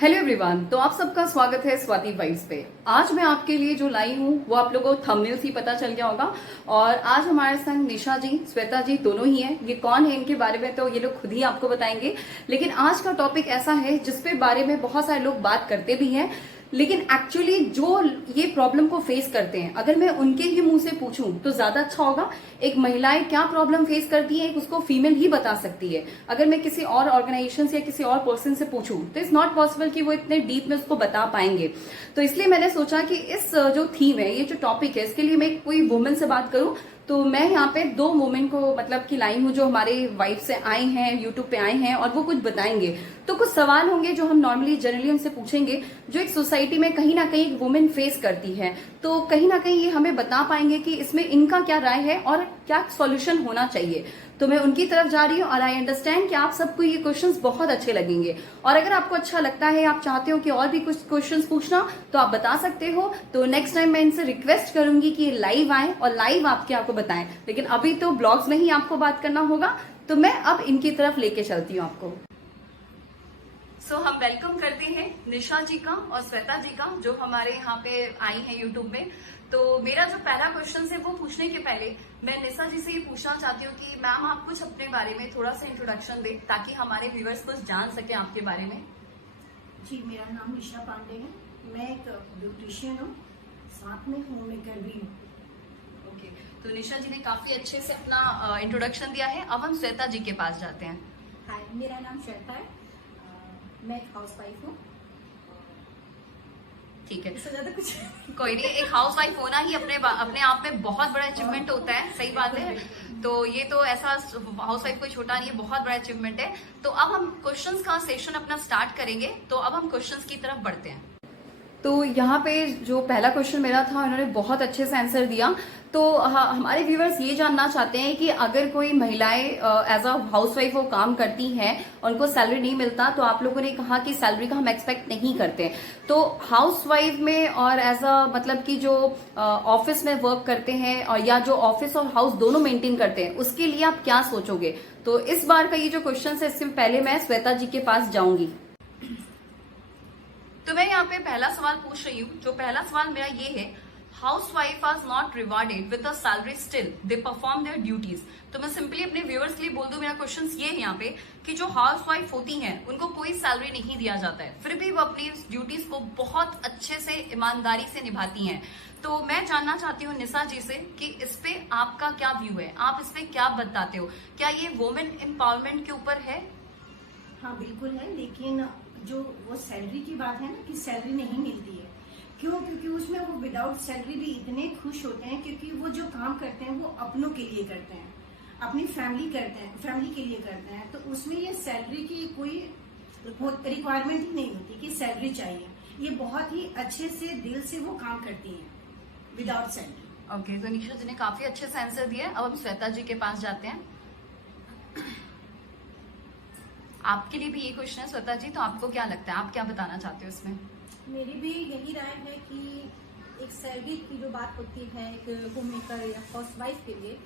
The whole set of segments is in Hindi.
हेलो एवरीवन, तो आप सबका स्वागत है स्वाति वाइब्स पे। आज मैं आपके लिए जो लाई हूँ वो आप लोगों को थंबनेल से ही पता चल गया होगा। और आज हमारे संग निशा जी, श्वेता जी दोनों ही हैं। ये कौन है इनके बारे में तो ये लोग खुद ही आपको बताएंगे। लेकिन आज का टॉपिक ऐसा है जिसपे बारे में बहुत सारे लोग बात करते भी हैं, लेकिन एक्चुअली जो ये प्रॉब्लम को फेस करते हैं, अगर मैं उनके ही मुंह से पूछूं तो ज्यादा अच्छा होगा। एक महिलाएं क्या प्रॉब्लम फेस करती है उसको फीमेल ही बता सकती है। अगर मैं किसी और ऑर्गेनाइजेशन से या किसी और पर्सन से पूछूं तो इट्स नॉट पॉसिबल कि वो इतने डीप में उसको बता पाएंगे। तो इसलिए मैंने सोचा कि इस जो थीम है, ये जो टॉपिक है, इसके लिए मैं कोई वुमेन से बात करूं। तो मैं यहाँ पे दो वुमेन को मतलब कि लाई हूँ जो हमारे वाइफ से आए हैं, यूट्यूब पे आए हैं और वो कुछ बताएंगे। तो कुछ सवाल होंगे जो हम नॉर्मली जनरली उनसे पूछेंगे, जो एक सोसाइटी में कहीं ना कहीं वुमेन फेस करती है। तो कहीं ना कहीं ये हमें बता पाएंगे कि इसमें इनका क्या राय है और क्या सॉल्यूशन होना चाहिए। तो मैं उनकी तरफ जा रही हूँ और आई अंडरस्टैंड कि आप सबको ये क्वेश्चंस बहुत अच्छे लगेंगे। और अगर आपको अच्छा लगता है, आप चाहते हो कि और भी कुछ क्वेश्चंस पूछना, तो आप बता सकते हो। तो नेक्स्ट टाइम मैं इनसे रिक्वेस्ट करूंगी कि ये लाइव आए और लाइव आपको बताएं। लेकिन अभी तो ब्लॉग्स में ही आपको बात करना होगा। तो मैं अब इनकी तरफ लेके चलती हूँ आपको। सो हम वेलकम करते हैं निशा जी का और श्वेता जी का, जो हमारे यहाँ पे आई हैं यूट्यूब में। तो मेरा जो पहला क्वेश्चन है वो पूछने के पहले मैं निशा जी से ये पूछना चाहती हूँ कि मैम आप कुछ अपने बारे में थोड़ा सा इंट्रोडक्शन दें ताकि हमारे व्यूअर्स कुछ जान सके आपके बारे में। जी, मेरा नाम निशा पांडे है। मैं एक ब्यूटिशियन हूँ, साथ में होम मेकर भी हूँ। ओके, तो निशा जी ने काफी अच्छे से अपना इंट्रोडक्शन दिया है। अब हम श्वेता जी के पास जाते हैं। हाय, मेरा नाम श्वेता है। मैं एक हाउसवाइफ हूँ। ठीक है, इससे ज्यादा कुछ कोई नहीं। एक हाउसवाइफ होना ही अपने आप में बहुत बड़ा अचीवमेंट होता है। सही बात है। तो ये तो ऐसा हाउसवाइफ कोई छोटा नहीं है, बहुत बड़ा अचीवमेंट है। तो अब हम क्वेश्चंस का सेशन अपना स्टार्ट करेंगे। तो अब हम क्वेश्चंस की तरफ बढ़ते हैं। तो यहाँ पे जो पहला क्वेश्चन मेरा था, उन्होंने बहुत अच्छे से आंसर दिया। तो हमारे व्यूवर्स ये जानना चाहते हैं कि अगर कोई महिलाएं एज अ हाउसवाइफ वो काम करती हैं और उनको सैलरी नहीं मिलता, तो आप लोगों ने कहा कि सैलरी का हम एक्सपेक्ट नहीं करते। तो हाउसवाइफ में और एज अ मतलब कि जो ऑफिस में वर्क करते हैं और या जो ऑफिस और हाउस दोनों मेंटेन करते हैं, उसके लिए आप क्या सोचोगे? तो इस बार का ये जो क्वेश्चन है, इससे पहले मैं श्वेता जी के पास जाऊंगी। तो मैं यहाँ पे पहला सवाल पूछ रही हूँ। जो पहला सवाल मेरा ये है, housewife are not rewarded with a salary, still they perform their duties. तो मैं सिंपली अपने व्यूअर्स के लिए बोल दूं, मेरा क्वेश्चन ये है यहाँ पे कि जो हाउसवाइफ होती हैं उनको कोई सैलरी नहीं दिया जाता है, फिर भी वो अपनी ड्यूटीज को बहुत अच्छे से ईमानदारी से निभाती हैं। तो मैं जानना चाहती हूँ निशा जी से कि इस पे आपका क्या व्यू है, आप इस पे क्या बताते हो? क्या ये वुमेन एम्पावरमेंट के ऊपर है? हाँ, बिल्कुल है। लेकिन जो वो सैलरी की बात है ना, कि सैलरी नहीं मिलती है, क्यों? क्योंकि उसमें वो विदाउट सैलरी भी इतने खुश होते हैं, क्योंकि वो जो काम करते हैं वो अपनों के लिए करते हैं, अपनी फैमिली के लिए करते हैं। तो उसमें ये सैलरी की कोई रिक्वायरमेंट ही नहीं होती कि सैलरी चाहिए। ये बहुत ही अच्छे से दिल से वो काम करती हैं विदाउट सैलरी। ओके, तो निशा जी ने काफी अच्छे से आंसर दिया। अब हम श्वेता जी के पास जाते हैं। आपके लिए भी ये क्वेश्चन है श्वेता जी, तो आपको क्या लगता है, आप क्या बताना चाहते हो इसमें? मेरी भी यही राय है कि एक सैलरी की जो बात होती है एक होम मेकर या हाउसवाइफ के लिए,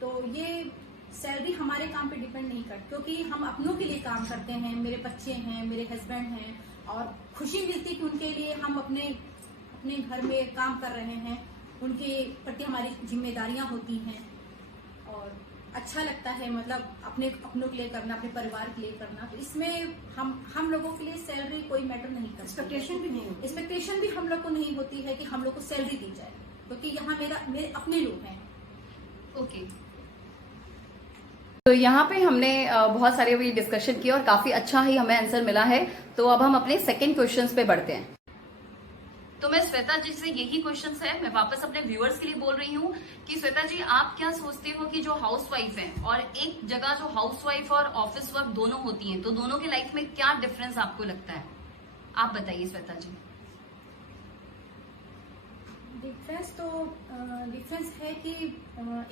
तो ये सैलरी हमारे काम पे डिपेंड नहीं करती, क्योंकि हम अपनों के लिए काम करते हैं। मेरे बच्चे हैं, मेरे हस्बैंड हैं, और खुशी मिलती है कि उनके लिए हम अपने अपने घर में काम कर रहे हैं, उनके प्रति हमारी जिम्मेदारियां होती हैं, और अच्छा लगता है, मतलब अपनों के लिए करना, अपने परिवार के लिए करना। तो इसमें हम लोगों के लिए सैलरी कोई मैटर नहीं करती। एक्सपेक्टेशन भी नहीं होती। एक्सपेक्टेशन भी हम लोग को नहीं होती है कि हम लोग को सैलरी दी जाए, क्योंकि यहाँ मेरे अपने लोग हैं। ओके, तो यहाँ पे हमने बहुत सारे अभी डिस्कशन किया और काफी अच्छा ही हमें आंसर मिला है। तो अब हम अपने सेकंड क्वेश्चन पे बढ़ते हैं। तो मैं श्वेता जी से यही क्वेश्चन है, मैं वापस अपने व्यूअर्स के लिए बोल रही हूँ कि श्वेता जी आप क्या सोचते हो कि जो हाउसवाइफ है और एक जगह जो हाउसवाइफ और ऑफिस वर्क दोनों होती हैं, तो दोनों के लाइफ में क्या डिफरेंस आपको लगता है? आप बताइए श्वेता जी। डिफरेंस है कि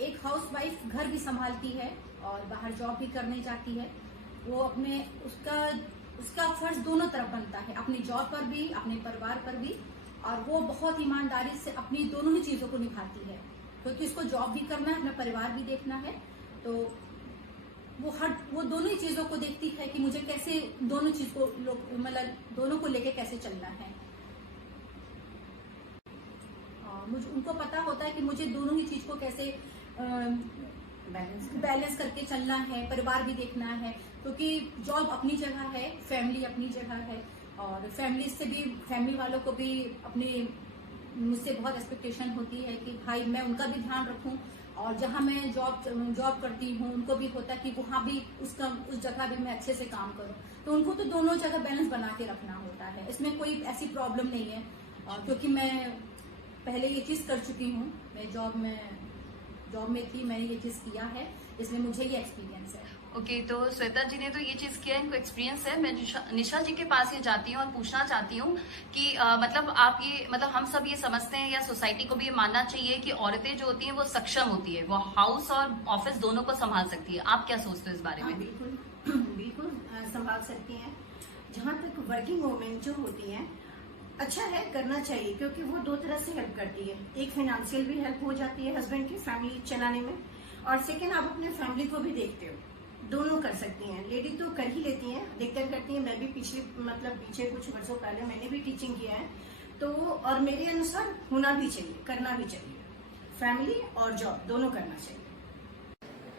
एक हाउसवाइफ घर भी संभालती है और बाहर जॉब भी करने जाती है। वो अपने उसका फर्ज दोनों तरफ बनता है, अपनी जॉब पर भी, अपने परिवार पर भी, और वो बहुत ईमानदारी से अपनी दोनों ही चीजों को निभाती है, क्योंकि उसको जॉब भी करना है, अपना परिवार भी देखना है। तो वो दोनों ही चीजों को देखती है कि मुझे कैसे दोनों चीज को मतलब दोनों को लेके कैसे चलना है। और मुझे उनको पता होता है कि मुझे दोनों ही चीज को कैसे बैलेंस करके चलना है, परिवार भी देखना है, क्योंकि जॉब अपनी जगह है, फैमिली अपनी जगह है, और फैमिली वालों को भी मुझसे बहुत एक्सपेक्टेशन होती है कि भाई मैं उनका भी ध्यान रखूं, और जहां मैं जॉब करती हूं उनको भी होता है कि वहां भी उस जगह भी मैं अच्छे से काम करूं। तो उनको तो दोनों जगह बैलेंस बना के रखना होता है, इसमें कोई ऐसी प्रॉब्लम नहीं है। और क्योंकि मैं पहले ये चीज कर चुकी हूँ, मैं जॉब में थी, मैंने ये चीज किया है, इसलिए मुझे ये एक्सपीरियंस है। ओके, तो श्वेता जी ने तो ये चीज किया, इनको एक्सपीरियंस है। मैं निशा जी के पास ये जाती हूँ और पूछना चाहती हूँ कि मतलब आप ये मतलब हम सब ये समझते हैं या सोसाइटी को भी ये मानना चाहिए कि औरतें जो होती हैं वो सक्षम होती है, वो हाउस और ऑफिस दोनों को संभाल सकती है। आप क्या सोचते हो इस बारे में? बिल्कुल संभाल सकती हैं। जहाँ तक वर्किंग वुमेन जो होती हैं, अच्छा है, करना चाहिए, क्योंकि वो दो तरह से हेल्प करती है। एक फाइनेंशियल भी हेल्प हो जाती है हस्बैंड की फैमिली चलाने में, और सेकेंड आप अपने फैमिली को भी देखते हो। दोनों कर सकती हैं। लेडी तो कर ही लेती हैं, देखकर करती हैं। मैं भी पीछे कुछ वर्षों पहले मैंने भी टीचिंग किया है, तो और मेरे अनुसार होना भी चाहिए, करना भी चाहिए। फैमिली और जॉब दोनों करना चाहिए।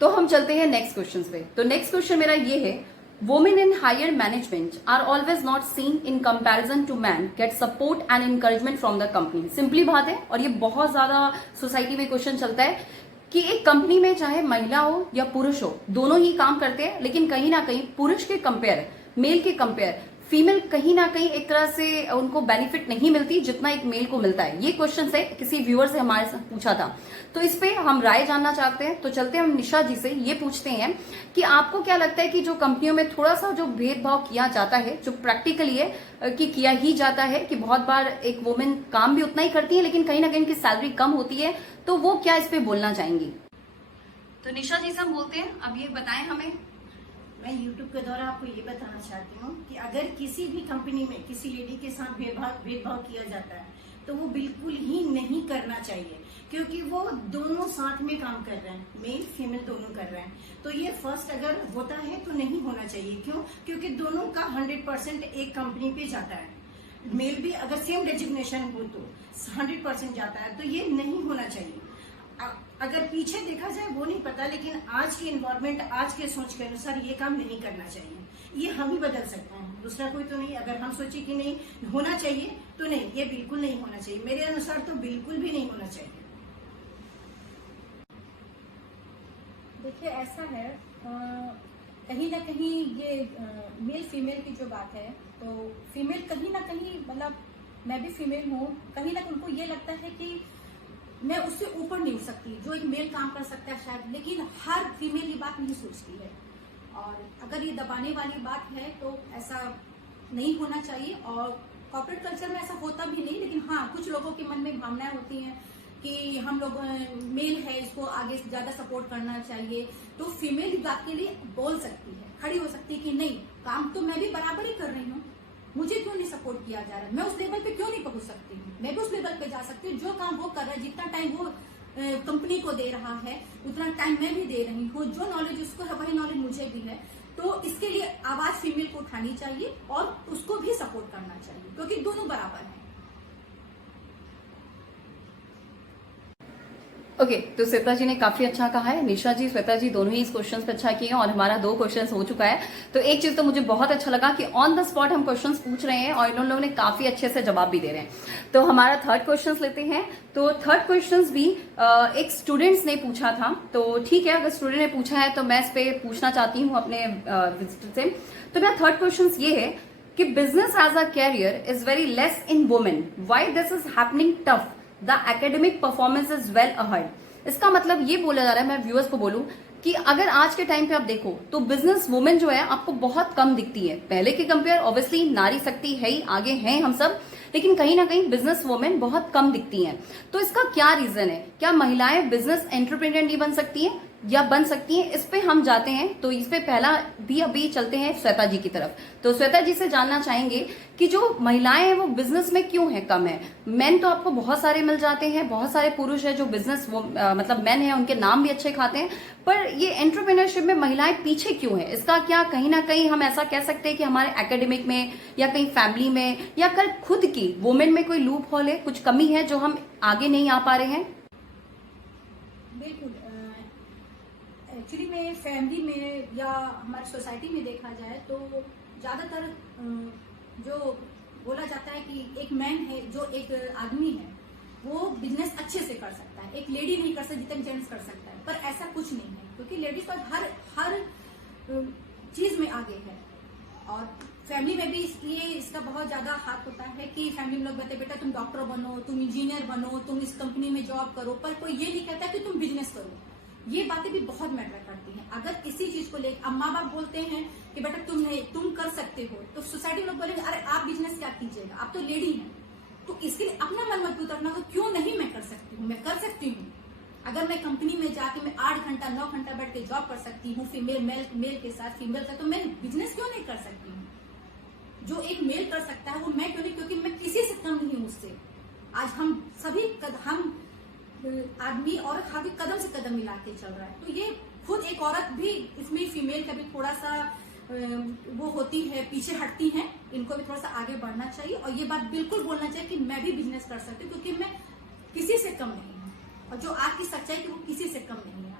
तो हम चलते हैं नेक्स्ट क्वेश्चन पे। तो नेक्स्ट क्वेश्चन मेरा ये है, women in higher management are always not seen in comparison to man get support and encouragement from the company. Simply बात है, और ये बहुत ज्यादा सोसाइटी में क्वेश्चन चलता है कि एक कंपनी में चाहे महिला हो या पुरुष हो, दोनों ही काम करते हैं, लेकिन कहीं ना कहीं पुरुष के कंपेयर, मेल के कंपेयर फीमेल कहीं ना कहीं एक तरह से उनको बेनिफिट नहीं मिलती जितना एक मेल को मिलता है। ये क्वेश्चन से किसी व्यूअर से हमारे साथ पूछा था, तो इस पे हम राय जानना चाहते हैं। तो चलते हैं हम निशा जी से ये पूछते हैं कि आपको क्या लगता है कि जो कंपनियों में थोड़ा सा जो भेदभाव किया जाता है, जो प्रैक्टिकली है कि किया ही जाता है, कि बहुत बार एक वुमेन काम भी उतना ही करती है लेकिन कहीं ना कहीं उनकी सैलरी कम होती है, तो वो क्या इस पे बोलना चाहेंगी? तो निशा जी से हम बोलते हैं, अब ये बताएं हमें। मैं YouTube के द्वारा आपको ये बताना चाहती हूँ कि अगर किसी भी कंपनी में किसी लेडी के साथ भेदभाव किया जाता है, तो वो बिल्कुल ही नहीं करना चाहिए, क्योंकि वो दोनों साथ में काम कर रहे हैं, मेल फीमेल दोनों कर रहे हैं। तो ये फर्स्ट अगर होता है तो नहीं होना चाहिए। क्यों? क्योंकि दोनों का 100% एक कंपनी पे जाता है। मेल भी अगर सेम डेजिग्नेशन हो तो 100% जाता है, तो ये नहीं होना चाहिए। अगर पीछे देखा जाए वो नहीं पता, लेकिन आज की एनवायरमेंट, आज के सोच के अनुसार ये काम नहीं करना चाहिए। ये हम ही बदल सकते हैं, दूसरा कोई तो नहीं। अगर हम सोचे कि नहीं होना चाहिए तो नहीं, ये बिल्कुल नहीं होना चाहिए। मेरे अनुसार तो बिल्कुल भी नहीं होना चाहिए। देखिए ऐसा है, कहीं ना कहीं ये मेल फीमेल की जो बात है, तो फीमेल कहीं ना कहीं, मतलब मैं भी फीमेल हूँ, कहीं ना कहीं उनको ये लगता है कि मैं उससे ऊपर नहीं उठ सकती, जो एक मेल काम कर सकता है शायद, लेकिन हर फीमेल ये बात नहीं सोचती है। और अगर ये दबाने वाली बात है तो ऐसा नहीं होना चाहिए, और कॉर्पोरेट कल्चर में ऐसा होता भी नहीं। लेकिन हाँ, कुछ लोगों के मन में भावनाएं होती हैं कि हम लोग मेल है, इसको आगे ज्यादा सपोर्ट करना चाहिए, तो फीमेल इस बात के लिए बोल सकती है, खड़ी हो सकती है कि नहीं, काम तो मैं भी बराबर ही कर रही हूँ, मुझे क्यों नहीं सपोर्ट किया जा रहा है, मैं उस लेवल पे क्यों नहीं पहुंच सकती हूँ, मैं भी उस लेवल पे जा सकती हूँ। जो काम वो कर रहा है, जितना टाइम वो कंपनी को दे रहा है, उतना टाइम मैं भी दे रही हूँ। जो नॉलेज उसको है वही नॉलेज मुझे भी है। तो इसके लिए आवाज फीमेल को उठानी चाहिए और उसको भी सपोर्ट करना चाहिए, क्योंकि दोनों बराबर हैं। ओके, तो श्वेता जी ने काफी अच्छा कहा है। निशा जी, श्वेता जी दोनों ही इस क्वेश्चन पे अच्छा किए हैं, और हमारा 2 क्वेश्चन हो चुका है। तो एक चीज तो मुझे बहुत अच्छा लगा कि ऑन द स्पॉट हम क्वेश्चंस पूछ रहे हैं और इन लोगों ने काफी अच्छे से जवाब भी दे रहे हैं। तो हमारा 3rd क्वेश्चन लेते हैं। तो 3rd क्वेश्चन भी एक स्टूडेंट्स ने पूछा था, तो ठीक है, अगर स्टूडेंट ने पूछा है तो मैं इस पे पूछना चाहती हूँ अपने विजिटर से। तो मेरा 3rd क्वेश्चन ये है कि business as a career is very less in women, why this is happening tough, the academic performance is well ahead. इसका मतलब ये बोला जा रहा है, मैं व्यूअर्स को बोलूं कि अगर आज के टाइम पे आप देखो तो बिजनेस वुमेन जो है आपको बहुत कम दिखती है। पहले के कंपेयर ऑब्वियसली नारी शक्ति है ही, आगे हैं हम सब, लेकिन कहीं ना कहीं बिजनेस वुमेन बहुत कम दिखती हैं। तो इसका क्या रीजन है? क्या महिलाएं बिजनेस एंटरप्रेन्योर नहीं बन सकती हैं? या बन सकती हैं, इस पे हम जाते हैं। तो इस पे पहला भी अभी चलते हैं श्वेता जी की तरफ। तो श्वेता जी से जानना चाहेंगे कि जो महिलाएं हैं वो बिजनेस में क्यों है कम है। मेन तो आपको बहुत सारे मिल जाते हैं, बहुत सारे पुरुष है जो बिजनेस वो मतलब मेन है, उनके नाम भी अच्छे खाते हैं, पर ये एंटरप्रेन्योरशिप में महिलाएं पीछे क्यों है? इसका क्या कहीं ना कहीं हम ऐसा कह सकते हैं कि हमारे एकेडमिक में या कहीं फैमिली में या कल खुद की वुमेन में कोई लूप होल है, कुछ कमी है जो हम आगे नहीं आ पा रहे हैं? बिल्कुल। एक्चुअली में फैमिली में या हमारी सोसाइटी में देखा जाए तो ज्यादातर जो बोला जाता है कि एक मैन है, जो एक आदमी है वो बिजनेस अच्छे से कर सकता है, एक लेडी नहीं कर सकती जितना जेंट्स कर सकता है। पर ऐसा कुछ नहीं है, क्योंकि लेडीज तो हर चीज में आगे है। और फैमिली में भी इसलिए इसका बहुत ज्यादा हाथ होता है कि फैमिली में लोग कहते हैं बेटा तुम डॉक्टर बनो, तुम इंजीनियर बनो, तुम इस कंपनी में जॉब करो, पर कोई ये नहीं कहता कि तुम बिजनेस करो। ये बातें भी बहुत मैटर करती हैं। अगर किसी चीज को लेकर अब माँ बाप बोलते हैं कि बेटा तुम कर सकते हो, तो सोसाइटी में लोग बोलेंगे अरे आप बिजनेस क्या कीजिएगा, आप तो लेडी हैं। तो इसके लिए अपना मन मत उतरना कि क्यों नहीं मैं कर सकती हूँ, मैं कर सकती हूँ। अगर मैं कंपनी में जाके मैं 8 घंटा 9 घंटा बैठ के जॉब कर सकती हूँ मेल के साथ फीमेल का, तो मैं बिजनेस क्यों नहीं कर सकती हूँ? जो एक मेल कर सकता है वो मैं क्यों नहीं, क्योंकि मैं किसी से कम नहीं हूँ उससे। आज हम सभी हम आदमी और खाली कदम से कदम मिला के चल रहा है। तो ये खुद एक औरत भी इसमें फीमेल का भी थोड़ा सा वो होती है, पीछे हटती हैं, इनको भी थोड़ा सा आगे बढ़ना चाहिए और ये बात बिल्कुल बोलना चाहिए कि मैं भी बिजनेस कर सकती हूँ, क्योंकि मैं किसी से कम नहीं हूँ। और जो आज की सच्चाई है वो किसी से कम नहीं है।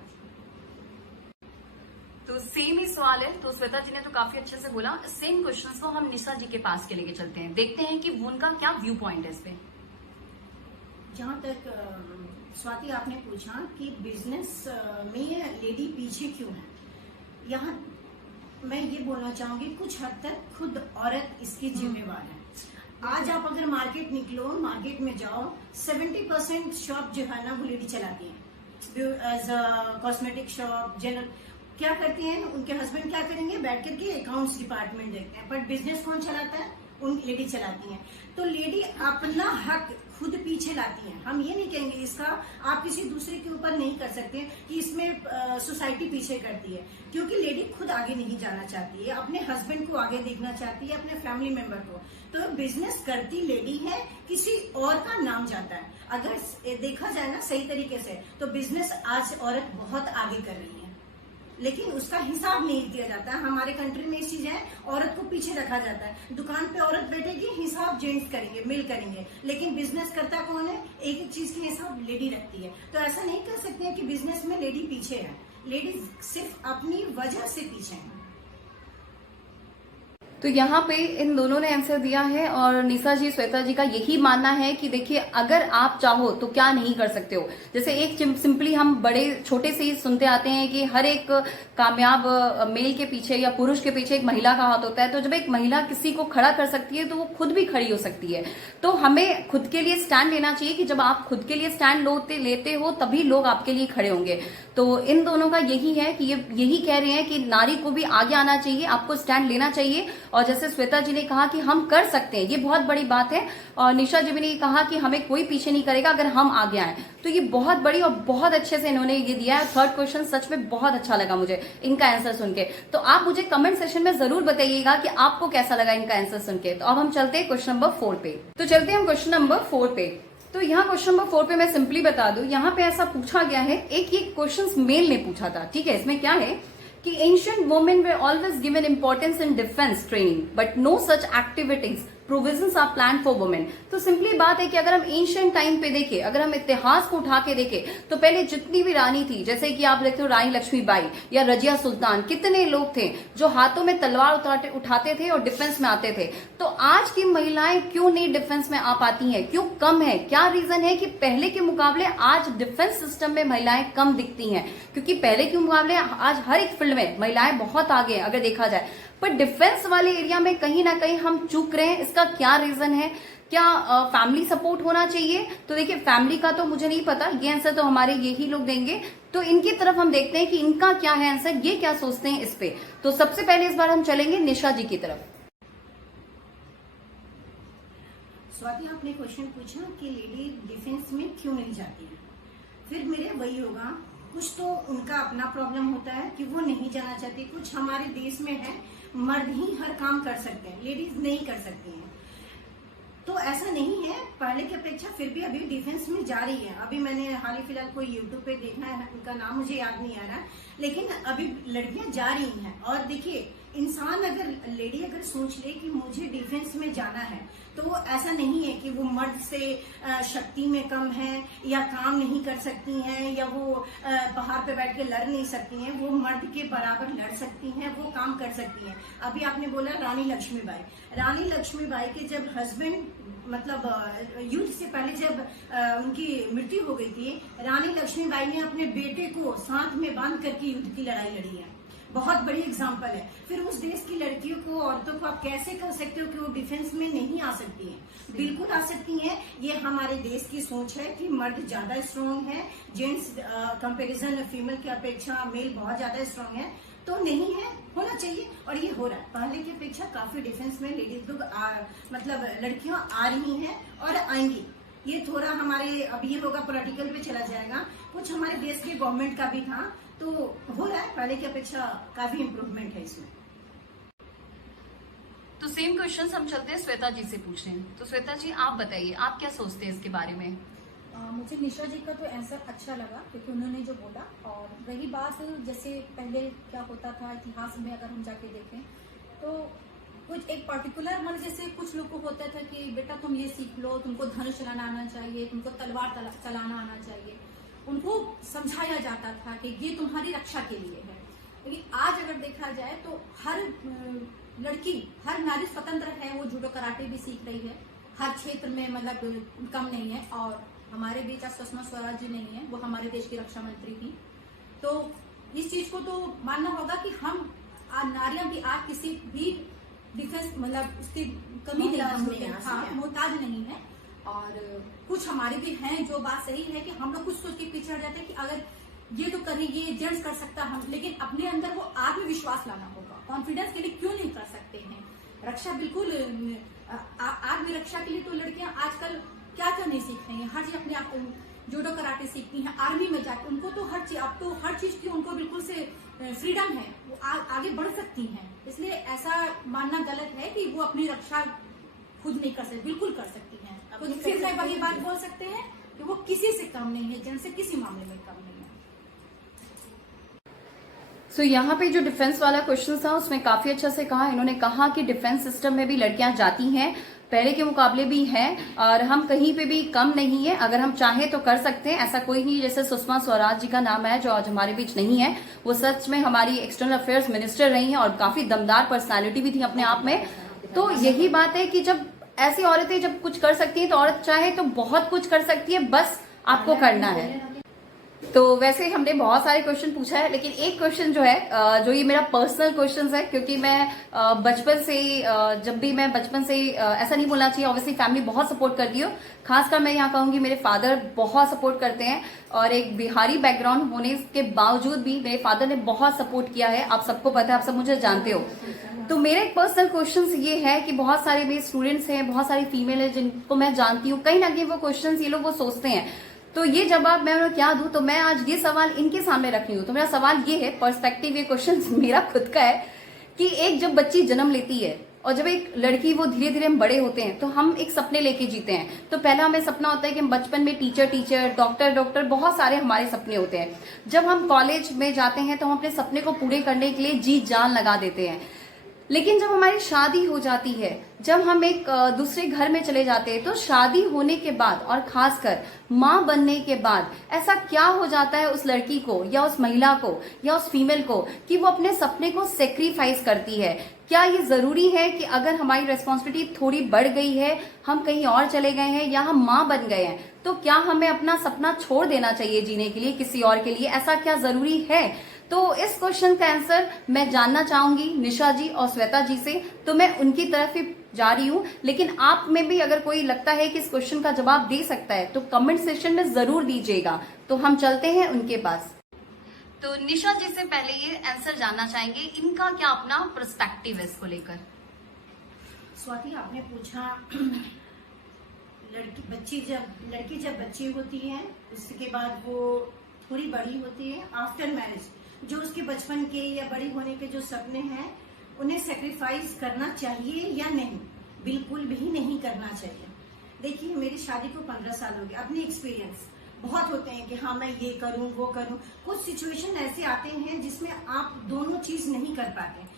तो सेम ही सवाल है। तो श्वेता जी ने तो काफी अच्छे से बोला। सेम क्वेश्चंस को हम निशा जी के पास के लेके चलते हैं, देखते हैं कि उनका क्या व्यू पॉइंट है इस पे। जहाँ तक स्वाति आपने पूछा कि बिजनेस में लेडी पीछे क्यों है, यहाँ मैं ये बोलना चाहूंगी कुछ हद तक खुद औरत इसकी जिम्मेवार है। आज आप अगर मार्केट निकलो, मार्केट में जाओ, 70% शॉप जो है ना वो लेडी चलाती है। एज कॉस्मेटिक शॉप जनरल क्या करती हैं, उनके हस्बैंड क्या करेंगे, बैठ करके अकाउंट्स डिपार्टमेंट देखते हैं, बट बिजनेस कौन चलाता है, उन लेडी चलाती हैं। तो लेडी अपना हक खुद पीछे लाती हैं। हम ये नहीं कहेंगे इसका आप किसी दूसरे के ऊपर नहीं कर सकते कि इसमें सोसाइटी पीछे करती है, क्योंकि लेडी खुद आगे नहीं जाना चाहती है, अपने हस्बैंड को आगे देखना चाहती है, अपने फैमिली मेंबर को। तो बिजनेस करती लेडी है, किसी और का नाम जाता है। अगर देखा जाए ना सही तरीके से तो बिजनेस आज औरत बहुत आगे कर रही है, लेकिन उसका हिसाब नहीं दिया जाता। हमारे कंट्री में ये चीज है, औरत को पीछे रखा जाता है। दुकान पे औरत बैठेगी, हिसाब जेंट्स करेंगे, मिल करेंगे, लेकिन बिजनेस करता कौन है, एक एक चीज की हिसाब लेडी रखती है। तो ऐसा नहीं कर सकते हैं कि बिजनेस में लेडी पीछे है। लेडीज सिर्फ अपनी वजह से पीछे है। तो यहाँ पे इन दोनों ने आंसर दिया है और निशा जी श्वेता जी का यही मानना है कि देखिए अगर आप चाहो तो क्या नहीं कर सकते हो। जैसे एक सिंपली हम बड़े छोटे से ही सुनते आते हैं कि हर एक कामयाब मेल के पीछे या पुरुष के पीछे एक महिला का हाथ होता है। तो जब एक महिला किसी को खड़ा कर सकती है तो वो खुद भी खड़ी हो सकती है। तो हमें खुद के लिए स्टैंड लेना चाहिए कि जब आप खुद के लिए स्टैंड लेते हो तभी लोग आपके लिए खड़े होंगे। तो इन दोनों का यही है कि ये यही कह रहे हैं कि नारी को भी आगे आना चाहिए, आपको स्टैंड लेना चाहिए। और जैसे श्वेता जी ने कहा कि हम कर सकते हैं, ये बहुत बड़ी बात है। और निशा जी ने कहा कि हमें कोई पीछे नहीं करेगा अगर हम आगे आए। तो ये बहुत बड़ी और बहुत अच्छे से इन्होंने ये दिया है। थर्ड क्वेश्चन सच में बहुत अच्छा लगा मुझे इनका आंसर सुन के। तो आप मुझे कमेंट सेशन में जरूर बताइएगा कि आपको कैसा लगा इनका आंसर सुन के। तो अब हम चलते हैं क्वेश्चन नंबर 4 पे। तो चलते हैं हम क्वेश्चन नंबर 4 पे। तो यहाँ क्वेश्चन नंबर 4 पे मैं सिंपली बता दूं, यहाँ पे ऐसा पूछा गया है, एक ये क्वेश्चन मेल ने पूछा था, ठीक है। इसमें क्या है कि ancient women were always given importance in defence training but no such activities provisions are plan for women. तो सिंपली बात है कि अगर हम एंशिएंट टाइम पे देखें, अगर हम इतिहास को उठा के देखें तो पहले जितनी भी रानी थी, जैसे कि आप देखते हो रानी लक्ष्मीबाई या रजिया सुल्तान, कितने लोग थे जो हाथों में तलवार उठाते थे और डिफेंस में आते थे। तो आज की महिलाएं क्यों नहीं डिफेंस में आ पाती हैं, क्यों कम है? क्या रीजन है कि पहले के मुकाबले आज डिफेंस सिस्टम में महिलाएं कम दिखती हैं? क्योंकि पहले के मुकाबले आज हर एक फील्ड में महिलाएं बहुत आगे हैं अगर देखा जाए, पर डिफेंस वाले एरिया में कहीं ना कहीं हम चूक रहे हैं। इसका क्या रीजन है? क्या फैमिली सपोर्ट होना चाहिए? तो देखिए फैमिली का तो मुझे नहीं पता, ये आंसर तो हमारे यही लोग देंगे। तो इनकी तरफ हम देखते हैं कि इनका क्या है आंसर, ये क्या सोचते हैं इस पे। तो सबसे पहले इस बार हम चलेंगे निशा जी की तरफ। स्वाति आपने क्वेश्चन पूछा कि लेडी डिफेंस में क्यों नहीं जाती है, फिर मेरे वही होगा कुछ तो उनका अपना प्रॉब्लम होता है कि वो नहीं जाना चाहती। कुछ हमारे देश में है मर्द ही हर काम कर सकते हैं, लेडीज नहीं कर सकती हैं। तो ऐसा नहीं है, पहले की अपेक्षा फिर भी अभी डिफेंस में जा रही है। अभी मैंने हाल ही फिलहाल कोई यूट्यूब पे देखा है, उनका नाम मुझे याद नहीं आ रहा, लेकिन अभी लड़कियां जा रही हैं। और देखिए, इंसान अगर लेडी अगर सोच ले कि मुझे डिफेंस में जाना है, तो वो ऐसा नहीं है कि वो मर्द से शक्ति में कम है या काम नहीं कर सकती हैं या वो पहाड़ पे बैठ के लड़ नहीं सकती हैं। वो मर्द के बराबर लड़ सकती हैं, वो काम कर सकती हैं। अभी आपने बोला रानी लक्ष्मीबाई के जब हस्बैंड मतलब युद्ध से पहले जब उनकी मृत्यु हो गई थी, रानी लक्ष्मीबाई ने अपने बेटे को साथ में बांध करके युद्ध की लड़ाई लड़ी है। बहुत बड़ी एग्जाम्पल है। फिर उस देश की लड़कियों को, औरतों को आप कैसे कह सकते हो कि वो डिफेंस में नहीं आ सकती हैं? बिल्कुल आ सकती हैं। ये हमारे देश की सोच है कि मर्द ज्यादा स्ट्रांग है, जेंट्स कंपैरिजन फीमेल की अपेक्षा मेल बहुत ज्यादा स्ट्रांग है। तो नहीं है, होना चाहिए और ये हो रहा है। पहले की अपेक्षा काफी डिफेंस में लेडीज लोग मतलब लड़कियां आ रही हैं और आएंगी। ये थोड़ा हमारे अब ये होगा पॉलिटिकल पे चला जाएगा, कुछ हमारे देश के गवर्नमेंट का भी था, तो हो रहा है। पहले की अपेक्षा काफी इम्प्रूवमेंट है इसमें। तो सेम क्वेश्चन हम चलते हैं श्वेता जी से पूछ रहे हैं। तो श्वेता जी, आप बताइए, आप क्या सोचते हैं इसके बारे में? मुझे निशा जी का तो आंसर अच्छा लगा, क्योंकि उन्होंने जो बोला। और रही बात, जैसे पहले क्या होता था इतिहास में अगर हम जाके देखें, तो कुछ एक पर्टिकुलर मतलब जैसे कुछ लोग को होता था कि बेटा तुम ये सीख लो, तुमको धनुष चलाना आना चाहिए, तुमको तलवार चलाना आना चाहिए। उनको समझाया जाता था कि ये तुम्हारी रक्षा के लिए है। लेकिन आज अगर देखा जाए तो हर लड़की, हर नारी स्वतंत्र है, वो जूडो कराटे भी सीख रही है, हर क्षेत्र में मतलब कम नहीं है। और हमारे बीच आज सुषमा स्वराज जी नहीं है, वो हमारे देश की रक्षा मंत्री थी। तो इस चीज को तो मानना होगा कि हम नारियां भी आज किसी भी डिफेंस मतलब उसकी कमी नहीं है, मोहताज नहीं है। और कुछ हमारे भी हैं जो बात सही है कि हम लोग कुछ सोच के पीछे हट जाते हैं कि अगर ये तो करें, ये जेंट्स कर सकता हम, लेकिन अपने अंदर वो आत्मविश्वास लाना होगा। कॉन्फिडेंस के लिए क्यों नहीं कर सकते हैं? रक्षा बिल्कुल, आत्मरक्षा के लिए तो लड़कियां आजकल क्या क्या नहीं सीख रही हैं, हर चीज अपने आप जूडो कराटे सीखती हैं, आर्मी में जाके उनको तो हर चीज, अब तो हर चीज की उनको बिल्कुल से फ्रीडम है, वो आगे बढ़ सकती हैं। इसलिए ऐसा मानना गलत है कि वो अपनी रक्षा खुद नहीं कर सकती, बिल्कुल कर सकती हैं। तो फिर मैं वही बात बोल सकते हैं कि वो किसी से कम नहीं है, जिनसे किसी मामले में कम नहीं है। सो यहाँ पे जो डिफेंस वाला क्वेश्चन था उसमें काफी अच्छा से कहा। इन्होंने कहा कि डिफेंस सिस्टम में भी लड़कियां जाती हैं, पहले के मुकाबले भी हैं, और हम कहीं पे भी कम नहीं है। अगर हम चाहें तो कर सकते हैं, ऐसा कोई नहीं। जैसे सुषमा स्वराज जी का नाम है जो आज हमारे बीच नहीं है, वो सच में हमारी एक्सटर्नल अफेयर्स मिनिस्टर रही हैं और काफी दमदार पर्सनालिटी भी थी अपने आप में। तो यही बात है कि जब ऐसी औरतें जब कुछ कर सकती हैं तो औरत चाहे तो बहुत कुछ कर सकती है, बस आपको करना है। तो वैसे हमने बहुत सारे क्वेश्चन पूछा है, लेकिन एक क्वेश्चन जो है, जो ये मेरा पर्सनल क्वेश्चन है, क्योंकि मैं बचपन से, जब भी मैं बचपन से, ऐसा नहीं बोलना चाहिए, ऑब्वियसली फैमिली बहुत सपोर्ट करती है। खासकर मैं यहाँ कहूंगी मेरे फादर बहुत सपोर्ट करते हैं, और एक बिहारी बैकग्राउंड होने के बावजूद भी मेरे फादर ने बहुत सपोर्ट किया है। आप सबको पता है, आप सब मुझे जानते हो। तो मेरा एक पर्सनल क्वेश्चन ये है कि बहुत सारे मेरे स्टूडेंट्स हैं, बहुत सारी फीमेल है जिनको मैं जानती हूँ, कहीं ना कहीं वो क्वेश्चन ये लोग वो सोचते हैं। तो ये जवाब मैं उन्हें क्या दूं? तो मैं आज ये सवाल इनके सामने रख रही हूँ। तो मेरा सवाल ये है, पर्सपेक्टिव, ये क्वेश्चन मेरा खुद का है कि एक जब बच्ची जन्म लेती है और जब एक लड़की, वो धीरे धीरे हम बड़े होते हैं, तो हम एक सपने लेके जीते हैं। तो पहला हमें सपना होता है कि हम बचपन में टीचर, डॉक्टर, बहुत सारे हमारे सपने होते हैं। जब हम कॉलेज में जाते हैं तो हम अपने सपने को पूरे करने के लिए जी जान लगा देते हैं। लेकिन जब हमारी शादी हो जाती है, जब हम एक दूसरे घर में चले जाते हैं, तो शादी होने के बाद और खासकर माँ बनने के बाद ऐसा क्या हो जाता है उस लड़की को या उस महिला को या उस फीमेल को कि वो अपने सपने को सेक्रीफाइस करती है? क्या ये जरूरी है कि अगर हमारी रेस्पॉन्सिबिलिटी थोड़ी बढ़ गई है, हम कहीं और चले गए हैं या हम माँ बन गए हैं, तो क्या हमें अपना सपना छोड़ देना चाहिए जीने के लिए किसी और के लिए? ऐसा क्या जरूरी है? तो इस क्वेश्चन का आंसर मैं जानना चाहूंगी निशा जी और श्वेता जी से, तो मैं उनकी तरफ ही जा रही हूं। लेकिन आप में भी अगर कोई लगता है कि इस क्वेश्चन का जवाब दे सकता है तो कमेंट सेक्शन में जरूर दीजिएगा। तो हम चलते हैं उनके पास। तो निशा जी से पहले ये आंसर जानना चाहेंगे, इनका क्या अपना पर्सपेक्टिव है इसको लेकर? स्वाति, आपने पूछा लड़की जब बच्ची होती है, उसके बाद वो पूरी बड़ी होती है आफ्टर मैरिज। जो उसके बचपन के या बड़ी होने के जो सपने हैं उन्हें सेक्रीफाइस करना चाहिए या नहीं? बिल्कुल भी नहीं करना चाहिए। देखिए, मेरी शादी को 15 साल हो गए। अपने एक्सपीरियंस बहुत होते हैं कि हाँ मैं ये करूं वो करूं। कुछ सिचुएशन ऐसे आते हैं जिसमें आप दोनों चीज नहीं कर पाते,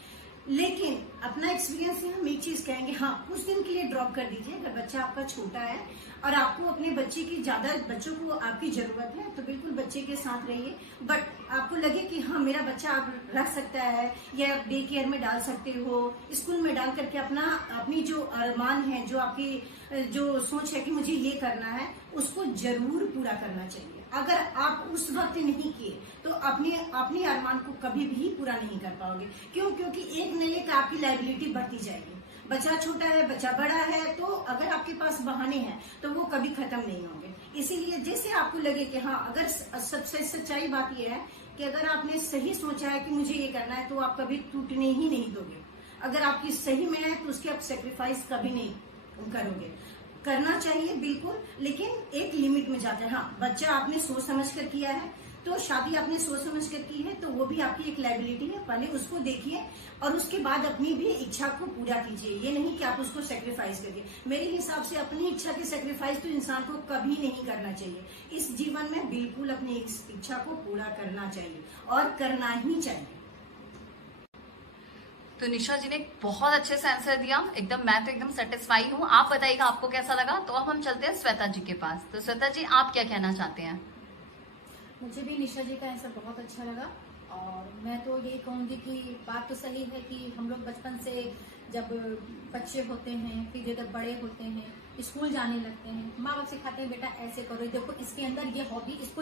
लेकिन अपना एक्सपीरियंस से हम एक चीज कहेंगे, हाँ कुछ दिन के लिए ड्रॉप कर दीजिए। अगर बच्चा आपका छोटा है और आपको अपने बच्चे की ज्यादा बच्चों को आपकी जरूरत है तो बिल्कुल बच्चे के साथ रहिए। बट आपको लगे कि हाँ मेरा बच्चा आप रख सकता है या डे केयर में डाल सकते हो, स्कूल में डाल करके अपनी जो अरमान है, जो आपकी जो सोच है कि मुझे ये करना है, उसको जरूर पूरा करना चाहिए। अगर आप उस वक्त नहीं किए तो अपने अरमान को कभी भी पूरा नहीं कर पाओगे। क्यों? क्योंकि एक न एक आपकी लायबिलिटी बढ़ती जाएगी। बच्चा छोटा है, बच्चा बड़ा है, तो अगर आपके पास बहाने हैं तो वो कभी खत्म नहीं होंगे। इसीलिए जैसे आपको लगे कि हाँ, अगर सबसे सच्चाई बात यह है कि अगर आपने सही सोचा है कि मुझे ये करना है तो आप कभी टूटने ही नहीं दोगे। अगर आपकी सही में है तो उसकी आप सेक्रीफाइस कभी नहीं करोगे। करना चाहिए बिल्कुल, लेकिन एक लिमिट में जाकर। हाँ, बच्चा आपने सोच समझ कर किया है तो शादी आपने सोच समझ कर की है तो वो भी आपकी एक लायबिलिटी है। पहले उसको देखिए और उसके बाद अपनी भी इच्छा को पूरा कीजिए। ये नहीं कि आप उसको सेक्रीफाइस करिए। मेरे हिसाब से अपनी इच्छा की सेक्रीफाइस तो इंसान को कभी नहीं करना चाहिए। इस जीवन में बिल्कुल अपनी इच्छा को पूरा करना चाहिए और करना ही चाहिए। तो निशा जी ने बहुत अच्छे से आंसर दिया, एकदम मैं तो एकदम सेटिस्फाई हूँ। आप बताइएगा आपको कैसा लगा। तो अब हम चलते हैं श्वेता जी के पास। तो श्वेता जी, आप क्या कहना चाहते हैं? मुझे भी निशा जी का आंसर बहुत अच्छा लगा और मैं तो यही कहूंगी कि बात तो सही है कि हम लोग बचपन से जब बच्चे होते हैं, फिर जब बड़े होते हैं, स्कूल जाने लगते हैं, माँ बाप सिखाते हैं बेटा ऐसे करो, देखो इसके अंदर ये हॉबी, इसको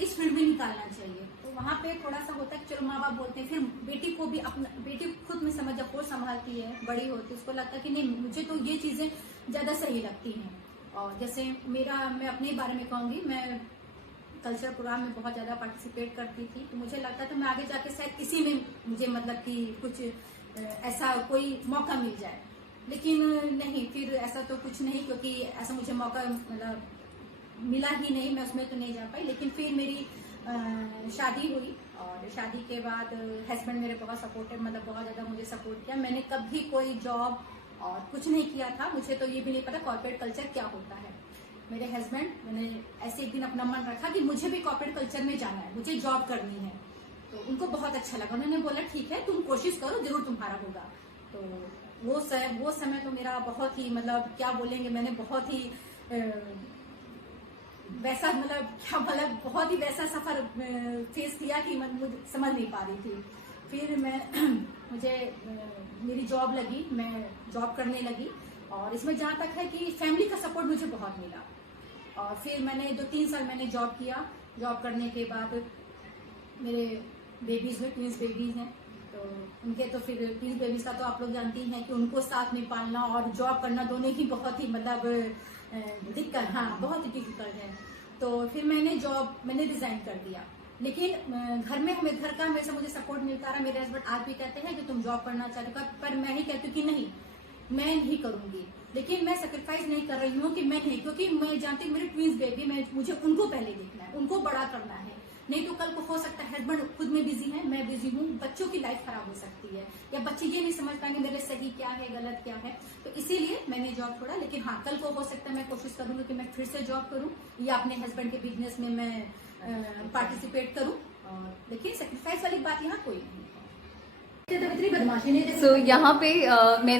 इस फील्ड में निकालना चाहिए। तो वहाँ पे थोड़ा सा होता है कि चलो माँ बाप बोलते हैं, फिर बेटी को भी बेटी खुद में समझ जब वो संभालती है, बड़ी होती है, उसको लगता है कि नहीं मुझे तो ये चीजें ज्यादा सही लगती हैं। और जैसे मैं अपने बारे में कहूंगी, मैं कल्चरल प्रोग्राम में बहुत ज्यादा पार्टिसिपेट करती थी, तो मुझे लगता था मैं आगे जाके शायद इसी में मुझे मतलब कि कुछ ऐसा कोई मौका मिल जाए, लेकिन नहीं, फिर ऐसा तो कुछ नहीं, क्योंकि ऐसा मुझे मौका मतलब मिला ही नहीं, मैं उसमें तो नहीं जा पाई। लेकिन फिर मेरी शादी हुई और शादी के बाद हस्बैंड मेरे बहुत सपोर्टिव, मतलब बहुत ज्यादा मुझे सपोर्ट किया। मैंने कभी कोई जॉब और कुछ नहीं किया था, मुझे तो ये भी नहीं पता कॉर्पोरेट कल्चर क्या होता है। मेरे हस्बैंड, मैंने ऐसे एक दिन अपना मन रखा कि मुझे भी कॉर्पोरेट कल्चर में जाना है, मुझे जॉब करनी है, तो उनको बहुत अच्छा लगा। उन्होंने बोला ठीक है तुम कोशिश करो, जरूर तुम्हारा होगा। तो वो समय तो मेरा बहुत ही मतलब क्या बोलेंगे, मैंने बहुत ही वैसा मतलब क्या मतलब बहुत ही वैसा सफर फेस किया कि मुझे समझ नहीं पा रही थी। फिर मुझे मेरी जॉब लगी, मैं जॉब करने लगी और इसमें जहाँ तक है कि फैमिली का सपोर्ट मुझे बहुत मिला। और फिर मैंने 2-3 साल मैंने जॉब किया। जॉब करने के बाद मेरे बेबीज में ट्विंस बेबीज हैं, तो उनके तो फिर ट्विंस बेबीज का तो आप लोग जानती हैं कि उनको साथ में पालना और जॉब करना दोनों ही बहुत ही मतलब दिक्कत, हाँ बहुत ही डिफिकल्ट है। तो फिर मैंने रिजाइन कर दिया। लेकिन घर में हमें घर का हमेशा मुझे सपोर्ट मिलता रहा। मेरे हस्बैंड आज भी कहते हैं कि तुम जॉब करना चाहते हो, पर मैं ही कहती हूँ कि नहीं मैं नहीं करूंगी। लेकिन मैं सेक्रीफाइस नहीं कर रही हूँ कि मैं नहीं, क्योंकि मैं जानती हूँ मेरे ट्विंस बेबी मुझे उनको पहले देखना है, उनको बड़ा करना है। नहीं तो कल को हो सकता है हस्बैंड खुद में बिजी है, मैं बिजी हूँ, बच्चों की लाइफ खराब हो सकती है या बच्चे ये नहीं समझ पाएंगे मेरे सही क्या है गलत क्या है। तो इसीलिए मैंने जॉब छोड़ा। लेकिन हाँ, कल को हो सकता है मैं कोशिश करूंगी कि मैं फिर से जॉब करूं या अपने हस्बैंड के बिजनेस में मैं पार्टिसिपेट करूं। लेकिन सेक्रीफाइस वाली बात यहाँ कोई नहीं है। सो यहाँ पे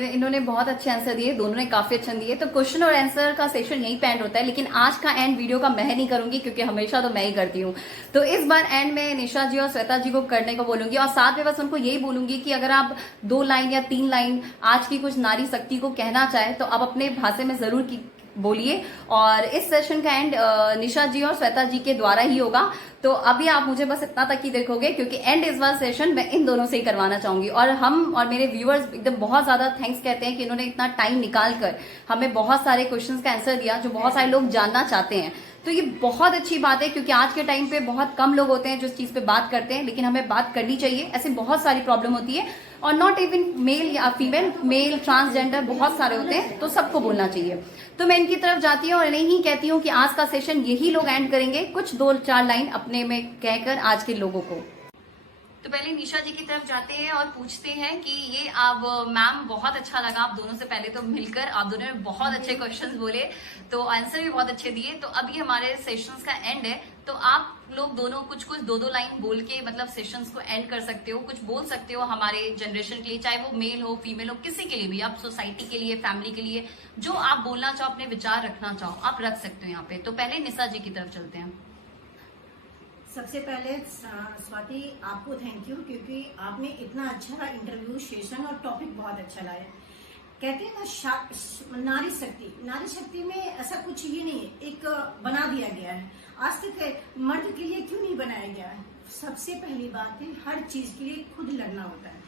इन्होंने बहुत अच्छे आंसर दिए, दोनों ने काफी अच्छे दिए। तो क्वेश्चन और आंसर का सेशन यही पे एंड होता है, लेकिन आज का एंड वीडियो का मैं नहीं करूंगी क्योंकि हमेशा तो मैं ही करती हूँ। तो इस बार एंड में निशा जी और श्वेता जी को करने को बोलूंगी और साथ में बस उनको यही बोलूंगी कि अगर आप 2 लाइन या 3 लाइन आज की कुछ नारी शक्ति को कहना चाहे तो आप अपने भाषा में जरूर बोलिए। और इस सेशन का एंड निशा जी और श्वेता जी के द्वारा ही होगा। तो अभी आप मुझे बस इतना तक ही देखोगे क्योंकि एंड इस बार सेशन मैं इन दोनों से ही करवाना चाहूंगी। और हम और मेरे व्यूअर्स एकदम बहुत ज्यादा थैंक्स कहते हैं कि इन्होंने इतना टाइम निकाल कर हमें बहुत सारे क्वेश्चंस का आंसर दिया जो बहुत सारे लोग जानना चाहते हैं। तो ये बहुत अच्छी बात है, क्योंकि आज के टाइम पे बहुत कम लोग होते हैं जो इस चीज पे बात करते हैं, लेकिन हमें बात करनी चाहिए। ऐसे बहुत सारी प्रॉब्लम होती है, और नॉट इवन मेल या फीमेल, मेल ट्रांसजेंडर बहुत सारे होते हैं, तो सबको बोलना चाहिए। तो मैं इनकी तरफ जाती हूँ और इन्हें ही कहती हूँ कि आज का सेशन यही लोग एंड करेंगे, कुछ 2-4 लाइन अपने में कहकर आज के लोगों को। तो पहले निशा जी की तरफ जाते हैं और पूछते हैं कि ये आप मैम, बहुत अच्छा लगा आप दोनों से पहले तो मिलकर, आप दोनों ने बहुत अच्छे क्वेश्चंस बोले, तो आंसर भी बहुत अच्छे दिए। तो अब ये हमारे सेशंस का एंड है, तो आप लोग दोनों कुछ 2-2 लाइन बोल के मतलब सेशंस को एंड कर सकते हो, कुछ बोल सकते हो हमारे जनरेशन के लिए, चाहे वो मेल हो फीमेल हो, किसी के लिए भी, आप सोसाइटी के लिए, फैमिली के लिए, जो आप बोलना चाहो, अपने विचार रखना चाहो, आप रख सकते हो यहाँ पे। तो पहले निशा जी की तरफ चलते हैं। सबसे पहले स्वाति आपको थैंक यू, क्योंकि आपने इतना अच्छा इंटरव्यू सेशन और टॉपिक बहुत अच्छा लाया। कहते हैं ना नारी शक्ति में ऐसा कुछ ये नहीं है, एक बना दिया गया है। आज तक मर्द के लिए क्यों नहीं बनाया गया है? सबसे पहली बात है, हर चीज के लिए खुद लड़ना होता है।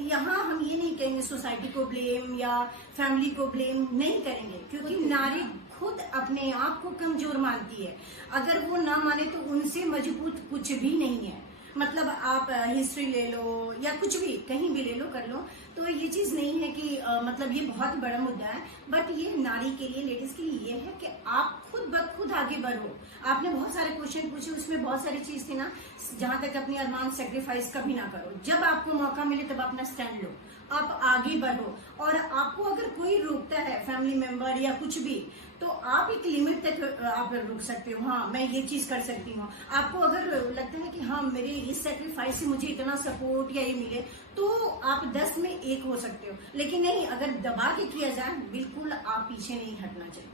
यहाँ हम ये नहीं कहेंगे सोसाइटी को ब्लेम या फैमिली को ब्लेम नहीं करेंगे, क्योंकि नारी खुद अपने आप को कमजोर मानती है। अगर वो ना माने तो उनसे मजबूत कुछ भी नहीं है। मतलब आप हिस्ट्री ले लो या कुछ भी कहीं भी ले लो, कर लो, तो ये चीज नहीं है कि मतलब ये बहुत बड़ा मुद्दा है। बट ये नारी के लिए, लेडीज के लिए ये है कि आप खुद ब खुद आगे बढ़ो। आपने बहुत सारे क्वेश्चन पूछे, उसमें बहुत सारी चीज थी ना, जहां तक अपनी अरमान सेक्रीफाइस कभी ना करो। जब आपको मौका मिले तब अपना स्टैंड लो, आप आगे बढ़ो। और आपको अगर कोई रोकता है, फैमिली मेंबर या कुछ भी, तो आप एक लिमिट तक आप रुक सकते हो। हाँ, मैं ये चीज कर सकती हूँ। आपको अगर लगता है कि हाँ मेरे इस सेक्रीफाइस से मुझे इतना सपोर्ट या ये मिले, तो आप 10 में 1 हो सकते हो। लेकिन नहीं, अगर दबा के किया जाए, बिल्कुल आप पीछे नहीं हटना चाहिए,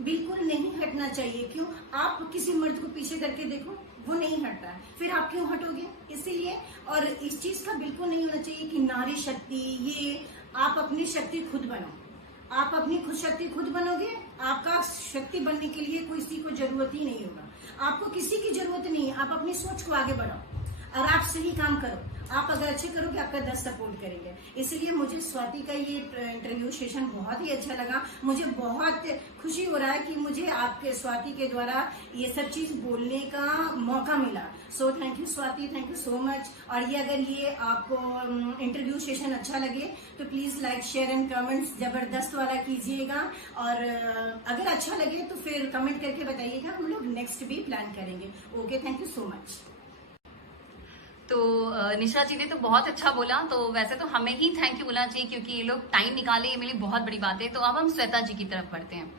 बिल्कुल नहीं हटना चाहिए। क्यों? आप किसी मर्द को पीछे करके देखो, वो नहीं हटता है, फिर आप क्यों हटोगे? इसीलिए, और इस चीज का बिल्कुल नहीं होना चाहिए कि नारी शक्ति ये, आप अपनी शक्ति खुद बनो। आप अपनी खुद शक्ति खुद बनोगे, आपका शक्ति बनने के लिए किसी को जरूरत ही नहीं होगा। आपको किसी की जरूरत नहीं है। आप अपनी सोच को आगे बढ़ाओ और आप सही काम करो। आप अगर अच्छे करोगे, आपका 10 सपोर्ट करेंगे। इसलिए मुझे स्वाति का ये इंटरव्यू सेशन बहुत ही अच्छा लगा। मुझे बहुत खुशी हो रहा है कि मुझे आपके स्वाति के द्वारा ये सब चीज बोलने का मौका मिला। So thank you Swati, thank you so much. और ये अगर ये आपको इंटरव्यू सेशन अच्छा लगे तो please like, share and comments जबरदस्त वाला कीजिएगा। और अगर अच्छा लगे तो फिर कमेंट करके बताइएगा, हम लोग नेक्स्ट भी प्लान करेंगे। Okay, thank you so much. तो निशा जी ने तो बहुत अच्छा बोला, तो वैसे तो हमें ही थैंक यू बोलना चाहिए, क्योंकि ये लोग टाइम निकाले, ये मेरी बहुत बड़ी बात है। तो अब हम श्वेता जी की तरफ बढ़ते हैं।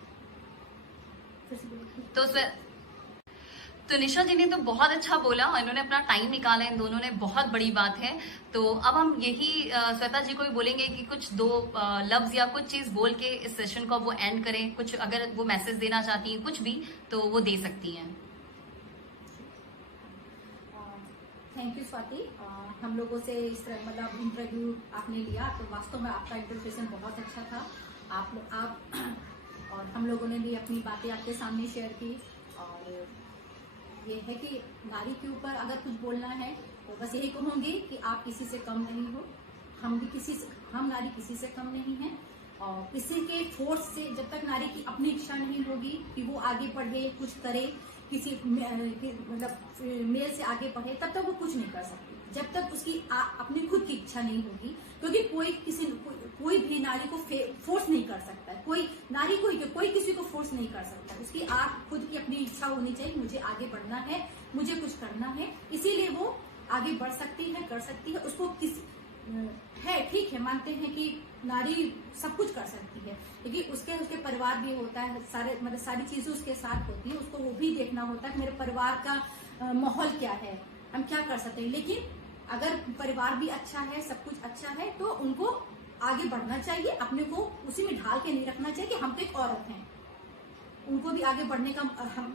तो निशा जी ने तो बहुत अच्छा बोला, इन्होंने अपना टाइम निकाला, इन दोनों ने, बहुत बड़ी बात है। तो अब हम यही श्वेता जी को भी बोलेंगे कि कुछ 2 लफ्ज या कुछ चीज बोल के इस सेशन को वो एंड करें। कुछ अगर वो मैसेज देना चाहती हैं, कुछ भी, तो वो दे सकती हैं। Thank you Swati. हम लोगों से इस तरह मतलब इंटरव्यू आपने लिया, तो वास्तव में आपका इंटरव्यूशन बहुत अच्छा था। आप और हम लोगों ने भी अपनी बातें आपके सामने शेयर की। और ये है कि नारी के ऊपर अगर कुछ बोलना है तो बस यही कहूंगी कि आप किसी से कम नहीं हो। हम नारी किसी से कम नहीं है। और किसी के फोर्स से, जब तक नारी की अपनी इच्छा नहीं होगी कि वो आगे बढ़े, कुछ करे, किसी मतलब मेल से आगे बढ़े, तब तक वो कुछ नहीं कर सकती। जब तक उसकी अपनी खुद की इच्छा नहीं होगी, क्योंकि कोई भी नारी को फोर्स नहीं कर सकता है। कोई नारी कोई किसी को फोर्स नहीं कर सकता। उसकी खुद की अपनी इच्छा होनी चाहिए, मुझे आगे बढ़ना है, मुझे कुछ करना है, इसीलिए वो आगे बढ़ सकती है, कर सकती है। उसको है, ठीक है, मानते हैं कि नारी सब कुछ कर सकती है, लेकिन उसके परिवार भी होता है, सारी चीजें उसके साथ होती है। उसको वो भी देखना होता है कि मेरे परिवार का माहौल क्या है, हम क्या कर सकते हैं। लेकिन अगर परिवार भी अच्छा है, सब कुछ अच्छा है, तो उनको आगे बढ़ना चाहिए। अपने को उसी में ढाल के नहीं रखना चाहिए कि हम तो एक औरत हैं। उनको भी आगे बढ़ने का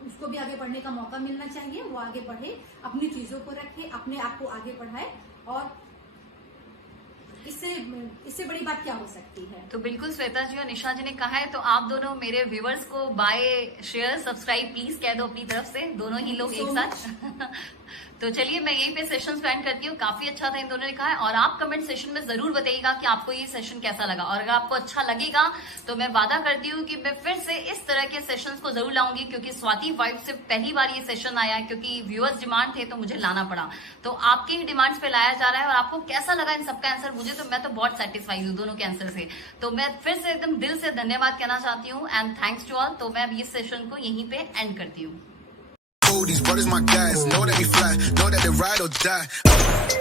उसको भी आगे बढ़ने का मौका मिलना चाहिए। वो आगे बढ़े, अपनी चीजों को रखे, अपने आप को आगे बढ़ाए। और इससे बड़ी बात क्या हो सकती है। तो बिल्कुल श्वेता जी और निशा जी ने कहा है, तो आप दोनों मेरे व्यूवर्स को बाय, शेयर, सब्सक्राइब प्लीज कह दो अपनी तरफ से, दोनों ही लोग एक साथ। तो चलिए मैं यहीं पे सेशन एंड करती हूँ। काफी अच्छा था इन दोनों ने कहा है, और आप कमेंट सेशन में जरूर बताइएगा कि आपको ये सेशन कैसा लगा, और अगर आपको अच्छा लगेगा तो मैं वादा करती हूँ कि मैं फिर से इस तरह के सेशंस को जरूर लाऊंगी, क्योंकि स्वाति वाइब से पहली बार ये सेशन आया है, क्योंकि व्यूअर्स डिमांड थे तो मुझे लाना पड़ा। तो आपकी ही डिमांड्स पे लाया जा रहा है, और आपको कैसा लगा इन सबका आंसर, मुझे तो मैं तो बहुत सेटिस्फाइड हूँ दोनों के आंसर से। तो मैं फिर से एकदम दिल से धन्यवाद कहना चाहती हूँ एंड थैंक्स टू ऑल। तो मैं अब इस सेशन को यहीं पे एंड करती हूँ। These brothers my guys, know that we fly, know that they ride or die.